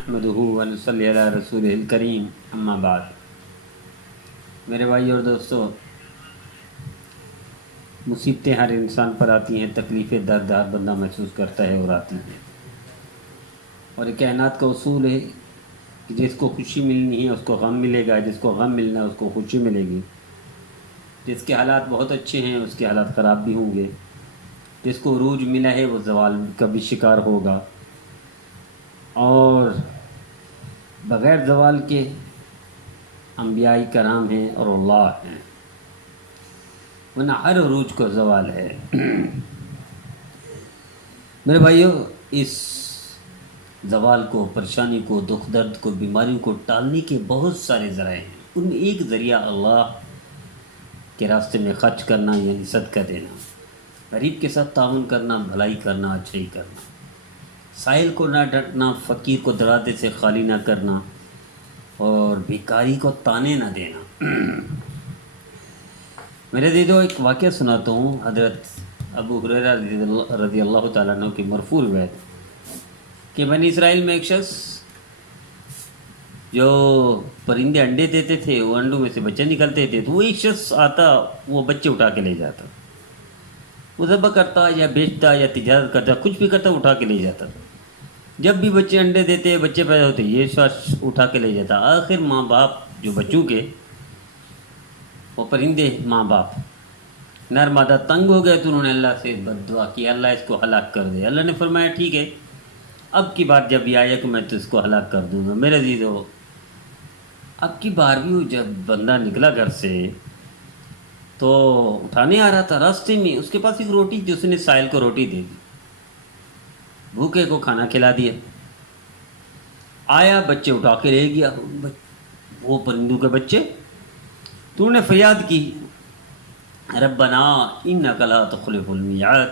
نحمدہ ونصلی علی رسولہ الکریم اما بعد۔ میرے بھائی اور دوستو، مصیبتیں ہر انسان پر آتی ہیں، تکلیفیں درد ہر بندہ محسوس کرتا ہے اور آتی ہیں، اور ایک کائنات کا اصول ہے کہ جس کو خوشی ملنی ہے اس کو غم ملے گا، جس کو غم ملنا ہے اس کو خوشی ملے گی، جس کے حالات بہت اچھے ہیں اس کے حالات خراب بھی ہوں گے، جس کو عروج ملا ہے وہ زوال کا بھی شکار ہوگا، اور بغیر زوال کے انبیاء کرام ہیں اور اللہ ہیں، ورنہ ہر عروج کو زوال ہے۔ میرے بھائیو، اس زوال کو، پریشانی کو، دکھ درد کو، بیماریوں کو ٹالنے کے بہت سارے ذرائع ہیں۔ ان میں ایک ذریعہ اللہ کے راستے میں خرچ کرنا، یعنی صدقہ دینا، غریب کے ساتھ تعاون کرنا، بھلائی کرنا، اچھائی کرنا، سائل کو نہ ڈٹنا، فقیر کو دروازے سے خالی نہ کرنا، اور بھکاری کو تانے نہ دینا۔ میرے دیدو، ایک واقعہ سناتا ہوں۔ حضرت ابو ہریرہ رضی اللہ تعالیٰ عنہ کی مرفوع روایت کہ بنی اسرائیل میں ایک شخص جو پرندے انڈے دیتے تھے، وہ انڈوں میں سے بچے نکلتے تھے، تو وہ ایک شخص آتا، وہ بچے اٹھا کے لے جاتا، وہ ذبح کرتا یا بیچتا یا تجارت کرتا، کچھ بھی کرتا، اٹھا کے لے جاتا۔ جب بھی بچے انڈے دیتے، بچے پیدا ہوتے، یہ شخص اٹھا کے لے جاتا۔ آخر ماں باپ جو بچوں کے، وہ پرندے ماں باپ نر مادہ تنگ ہو گئے، تو انہوں نے اللہ سے بد دعا کی، اللہ اس کو ہلاک کر دے۔ اللہ نے فرمایا ٹھیک ہے، اب کی بار جب یہ آیا کہ میں تو اس کو ہلاک کر دوں گا۔ میرے عزیزو، اب کی بار بھی جب بندہ نکلا گھر سے تو اٹھانے آ رہا تھا، راستے میں اس کے پاس ایک روٹی تھی، اس نے سائل کو روٹی دے دی، بھوکے کو کھانا کھلا دیا۔ آیا، بچے اٹھا کے لے گیا، وہ پرندوں کے بچے، تو انہوں نے فریاد کی، ربنا انک لا تخلف المیعاد،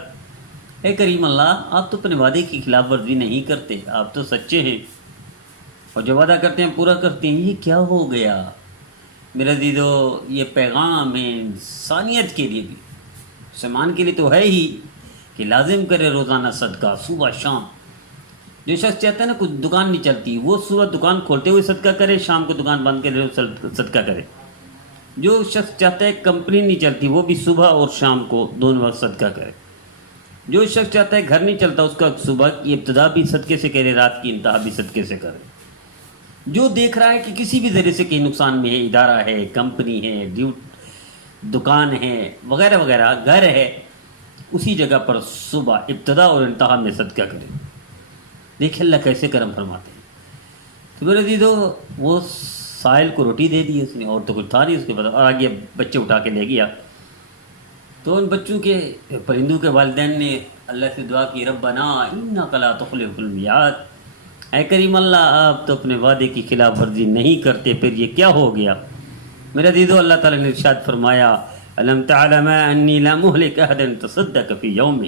اے کریم اللہ، آپ تو اپنے وعدے کی خلاف ورزی نہیں کرتے، آپ تو سچے ہیں اور جو وعدہ کرتے ہیں پورا کرتے ہیں۔ یہ کیا ہو گیا؟ میرا عزیزو، یہ پیغام ہے انسانیت کے لیے بھی، مسلمان کے لیے تو ہے ہی کہ لازم کرے روزانہ صدقہ، صبح شام۔ جو شخص چاہتا ہے نا کچھ دکان نہیں چلتی، وہ صبح دکان کھولتے ہوئے صدقہ کرے، شام کو دکان بند کرے صدقہ کرے۔ جو شخص چاہتا ہے کمپنی نہیں چلتی، وہ بھی صبح اور شام کو دونوں وقت صدقہ کرے۔ جو شخص چاہتا ہے گھر نہیں چلتا، اس کا صبح کی ابتدا بھی صدقے سے کرے، رات کی انتہا بھی صدقے سے کرے۔ جو دیکھ رہا ہے کہ کسی بھی ذریعے سے کہیں نقصان میں ہے، ادارہ ہے، کمپنی ہے، دکان ہے، وغیرہ وغیرہ، گھر ہے، اسی جگہ پر صبح ابتدا اور انتہا میں صدقہ کرے۔ دیکھیں اللہ کیسے کرم فرماتے ہیں۔ تو میرے عزیزو، وہ سائل کو روٹی دے دی اس نے، اور تو کچھ تھا نہیں اس کے پاس، اور آگے بچے اٹھا کے لے گیا۔ تو ان بچوں کے، پرندوں کے والدین نے اللہ سے دعا کی، ربنا انک لا تخلف المیعاد، اے کریم اللہ، آپ تو اپنے وعدے کی خلاف ورزی نہیں کرتے، پھر یہ کیا ہو گیا؟ میرے عزیزو، اللہ تعالیٰ نے ارشاد فرمایا، الم تعلم انی لا مہلک احدا تصدق فی یومہ،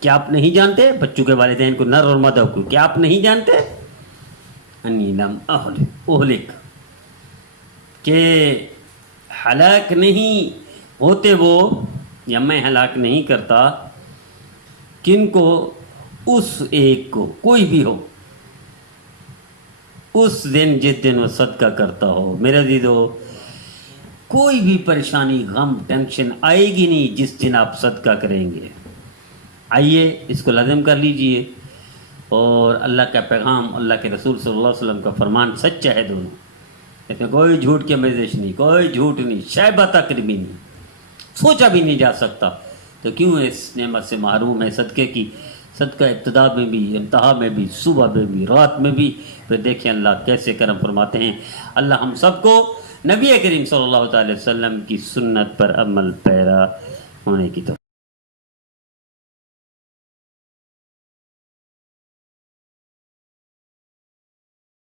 کیا آپ نہیں جانتے، بچوں کے والدین کو، نر اور مادہ کو، کیا آپ نہیں جانتے انی لم اہلک، کہ ہلاک نہیں ہوتے وہ، یا میں ہلاک نہیں کرتا کن کو، اس ایک کو، کوئی بھی ہو، اس دن جس دن وہ صدقہ کرتا ہو۔ میرے عزیزو، کوئی بھی پریشانی، غم، ٹینشن آئے گی نہیں جس دن آپ صدقہ کریں گے۔ آئیے اس کو لازم کر لیجئے، اور اللہ کا پیغام، اللہ کے رسول صلی اللہ علیہ وسلم کا فرمان سچا ہے دونوں، اس میں کوئی جھوٹ کی آمیزش نہیں، کوئی جھوٹ نہیں، شائبہ تک بھی نہیں، سوچا بھی نہیں جا سکتا۔ تو کیوں اس نعمت سے محروم ہے صدقے کی؟ صدقہ ابتدا میں بھی، انتہا میں بھی، صبح میں بھی، رات میں بھی۔ پھر دیکھیں اللہ کیسے کرم فرماتے ہیں۔ اللہ ہم سب کو نبی کریم صلی اللہ تعالی وسلم کی سنت پر عمل پیرا ہونے کی توفیق